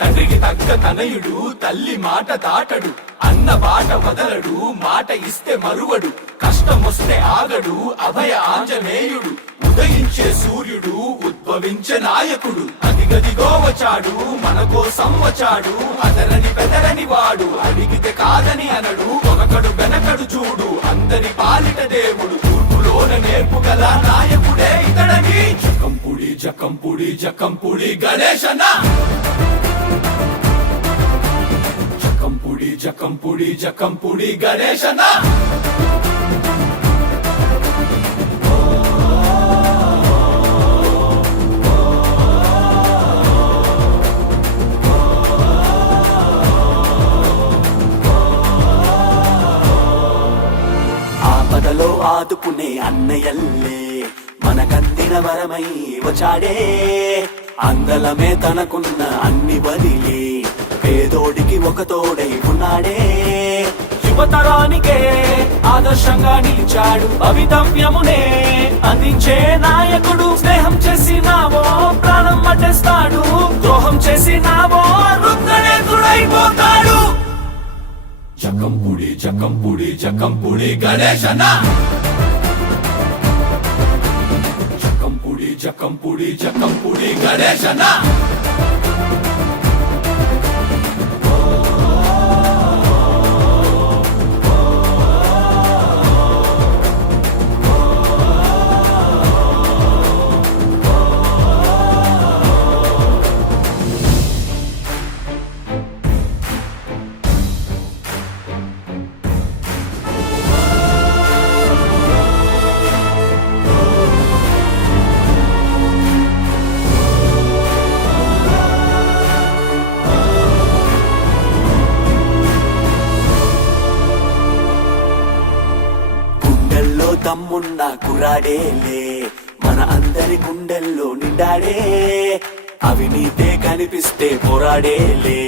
తండ్రికి తగ్గ తనయుడు తల్లి మాట దాటడు, అన్న బాట వదలడు, మాట ఇస్తే మరువడు, కష్టం వస్తే ఆగడు, అభయ ఆంజనేయుడు, ఉదయించే సూర్యుడు, ఉద్భవించే నాయకుడు, అదిగదిగో వచ్చాడు, మన కోసం వచ్చాడు, అదరని పెదరని వాడు, అడిగితే కాదని అనడు, కొనకడు వెనకడు చూడు, అందరి పాలిట దేవుడు, తూర్పులోన నేర్పుగల నాయకుడే ఇతడని జకంపుడి జకంపుడి జకంపుడి గణేశన్న. జకంపుడి జకంపుడి జకంపుడి గణేశన్న. ఆపదలో ఆదుకునే అన్నయల్లే మనకందిన వరమై వచ్చాడే, అందలమే తనకున్న అన్ని వదిలి పేదోడికి ఒక తోడై ఉన్నాడే, యువతరానికే ఆదర్శంగా నిలిచాడు, భవితవ్యమునే అందించే నాయకుడు, స్నేహం చేసినావో ప్రాణం అడ్డేస్తాడు, ద్రోహం చేసినావో రుద్రనేతుడైపోతాడు. జకంపుడి జకంపుడి జకంపుడి గణేశన్న. జకంపుడి జకంపుడి జకంపుడి గణేశన్న. తమ్మున్న కురాడేలే మన అందరి గుండెల్లో నిండాడే, అవినీతే కనిపిస్తే పోరాడేలే,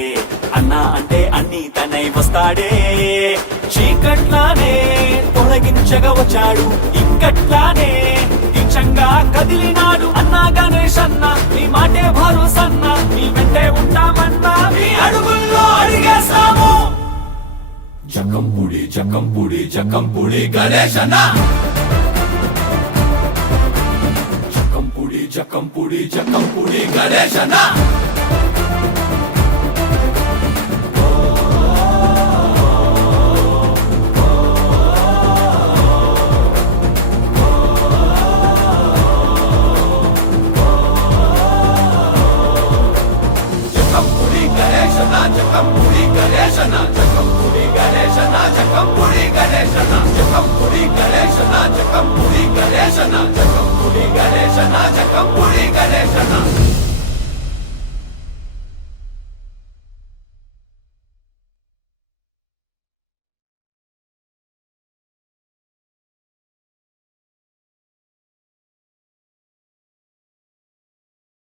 అన్నా అంటే అన్ని తనై వస్తాడే, చీకట్లానే తొలగించగా వచ్చాడు, ఇంకట్లానే దీక్షంగా కదిలినాడు, అన్నా గణేష్ అన్న నీ మాటే భరోసన్న, నీ వెంటే ఉంటామన్నా నీ అడుగుల్లో అడిగేస్తాము. జకంపుడి జకంపుడి జకంపుడి గణేశన్న. జకంపుడి జకంపుడి జకంపుడి గణేశన్న. జకంపుడి గణేశన్న. జకంపుడి గణేశన్న. జకంపుడి గణేశన్న. జకంపుడి గణేశన్న. జకంపుడి గణేశన్న. జకంపుడి గణేశన్న. జకంపుడి గణేశన్న. జకంపుడి గణేశన్న.